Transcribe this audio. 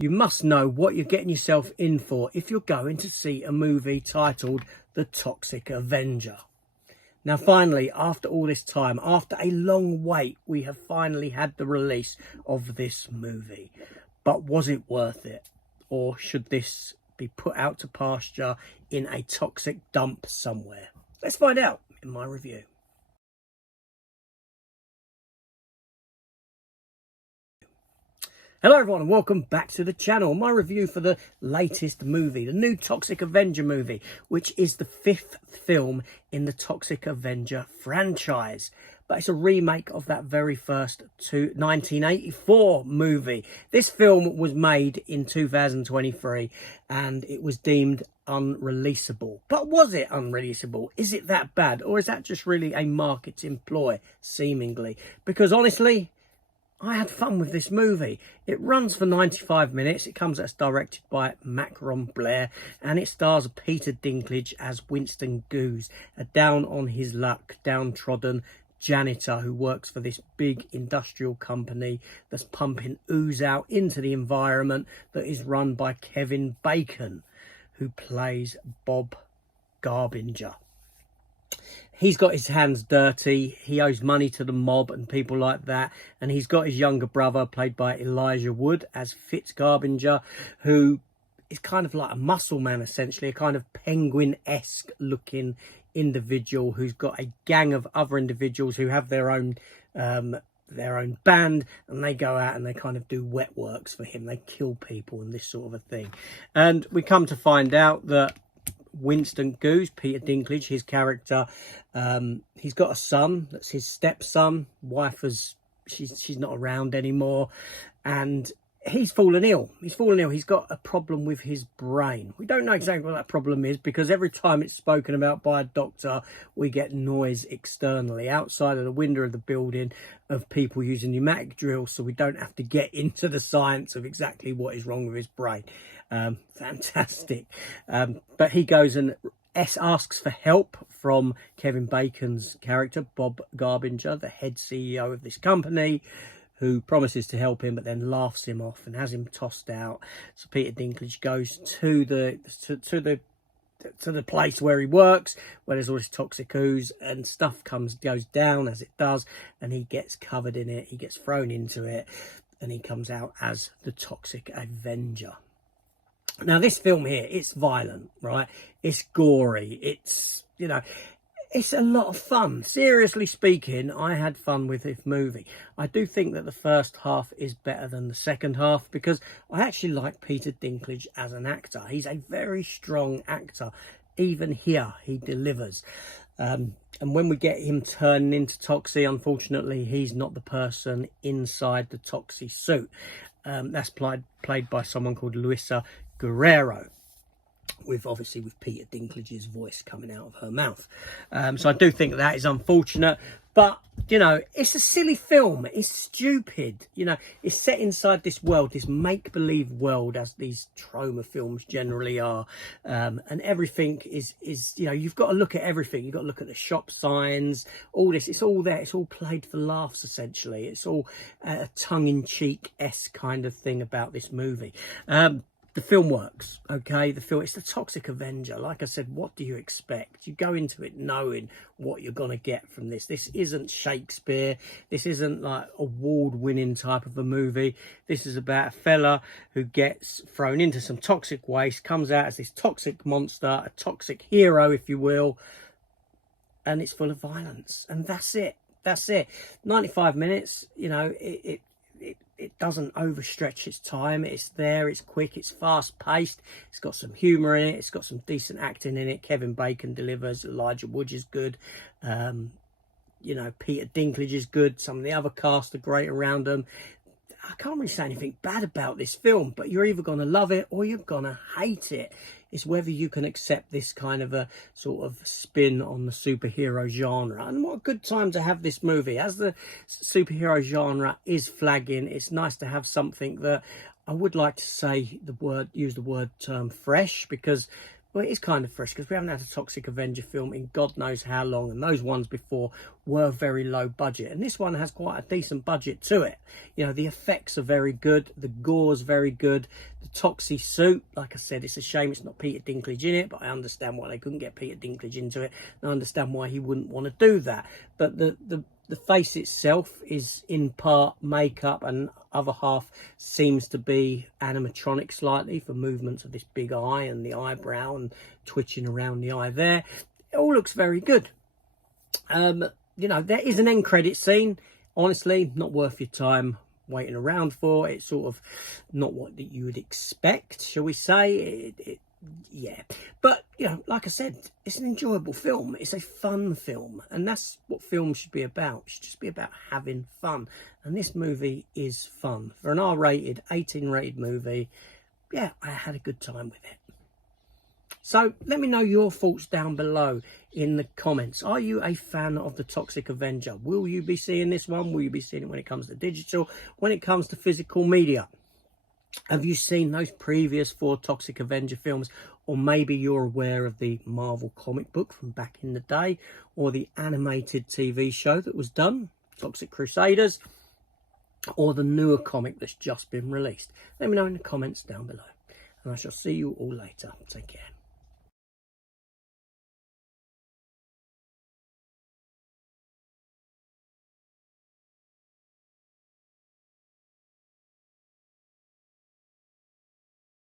You must know what you're getting yourself in for if you're going to see a movie titled The Toxic Avenger. Now finally, after all this time, after a long wait, we have finally had the release of this movie. But was it worth it? Or should this be put out to pasture in a toxic dump somewhere? Let's find out in my review. Hello everyone and welcome back to the channel. My review for the latest movie, the new Toxic Avenger movie, which is the 5th film in the Toxic Avenger franchise. But it's a remake of that very first 1984 movie. This film was made in 2023 and it was deemed unreleasable. But was it unreleasable? Is it that bad? Or is that just really a marketing ploy, seemingly? Because honestly, I had fun with this movie. It runs for 95 minutes. It comes as directed by Macron Blair and it stars Peter Dinklage as Winston Goose, a down on his luck, downtrodden janitor who works for this big industrial company that's pumping ooze out into the environment that is run by Kevin Bacon, who plays Bob Garbinger. He's got his hands dirty. He owes money to the mob and people like that. And he's got his younger brother, played by Elijah Wood, as Fitz Garbinger, who is kind of like a muscle man, essentially, a kind of penguin-esque looking individual who's got a gang of other individuals who have their own band, and they go out and they kind of do wet works for him. They kill people and this sort of a thing. And we come to find out that Winston Goose, Peter Dinklage, his character, he's got a son that's his stepson. Wife she's not around anymore, and he's fallen ill. He's got a problem with his brain. We don't know exactly what that problem is because every time it's spoken about by a doctor, we get noise externally outside of the window of the building of people using pneumatic drills, so we don't have to get into the science of exactly what is wrong with his brain. Fantastic. But he goes and asks for help from Kevin Bacon's character, Bob Garbinger, the head CEO of this company, who promises to help him but then laughs him off and has him tossed out. So Peter Dinklage goes to the place where he works, where there's all this toxic ooze, and stuff goes down as it does, and he gets covered in it. He gets thrown into it, and he comes out as the Toxic Avenger. Now, this film here, it's violent, right? It's gory. It's, it's a lot of fun. Seriously speaking, I had fun with this movie. I do think that the first half is better than the second half because I actually like Peter Dinklage as an actor. He's a very strong actor. Even here, he delivers. And when we get him turning into Toxie, unfortunately, he's not the person inside the Toxie suit. That's played by someone called Luisa Guerrero, with Peter Dinklage's voice coming out of her mouth. So I do think that is unfortunate, but it's a silly film. It's stupid. It's set inside this world, this make-believe world, as these trauma films generally are. And everything is you've got to look at everything. You've got to look at the shop signs, all this. It's all there. It's all played for laughs, essentially. It's all a tongue-in-cheek-esque kind of thing about this movie. The film works, okay? It's the Toxic Avenger. Like I said, what do you expect? You go into it knowing what you're going to get from this. This isn't Shakespeare. This isn't like award-winning type of a movie. This is about a fella who gets thrown into some toxic waste, comes out as this toxic monster, a toxic hero, if you will, and it's full of violence. And that's it. 95 minutes, it doesn't overstretch its time. It's there, it's quick, it's fast-paced, it's got some humour in it, it's got some decent acting in it. Kevin Bacon delivers, Elijah Wood is good, Peter Dinklage is good, some of the other cast are great around them. I can't really say anything bad about this film, but you're either going to love it or you're going to hate it. It's whether you can accept this kind of a sort of spin on the superhero genre. And what a good time to have this movie. As the superhero genre is flagging, it's nice to have something that I would like to say use the word term fresh, because Well, it is kind of fresh because we haven't had a Toxic Avenger film in God knows how long, and those ones before were very low budget, and this one has quite a decent budget to it. You know, the effects are very good, the gore's very good, the Toxie suit, like I said, it's a shame it's not Peter Dinklage in it, but I understand why they couldn't get Peter Dinklage into it, and I understand why he wouldn't want to do that. But the face itself is in part makeup, and other half seems to be animatronic slightly for movements of this big eye and the eyebrow and twitching around the eye there. It all looks very good. You know, there is an end credit scene. Honestly, not worth your time waiting around for. It's sort of not what you would expect, shall we say. Yeah, but you know, like I said, it's an enjoyable film. It's a fun film, and that's what film should be about. It should just be about having fun, and this movie is fun for an R-rated, 18-rated movie. Yeah, I had a good time with it. So let me know your thoughts down below in the comments. Are you a fan of the Toxic Avenger? Will you be seeing this one? Will you be seeing it when it comes to digital, when it comes to physical media? Have you seen those previous 4 Toxic Avenger films? Or maybe you're aware of the Marvel comic book from back in the day, or the animated TV show that was done, Toxic Crusaders, or the newer comic that's just been released. Let me know in the comments down below. And I shall see you all later. Take care.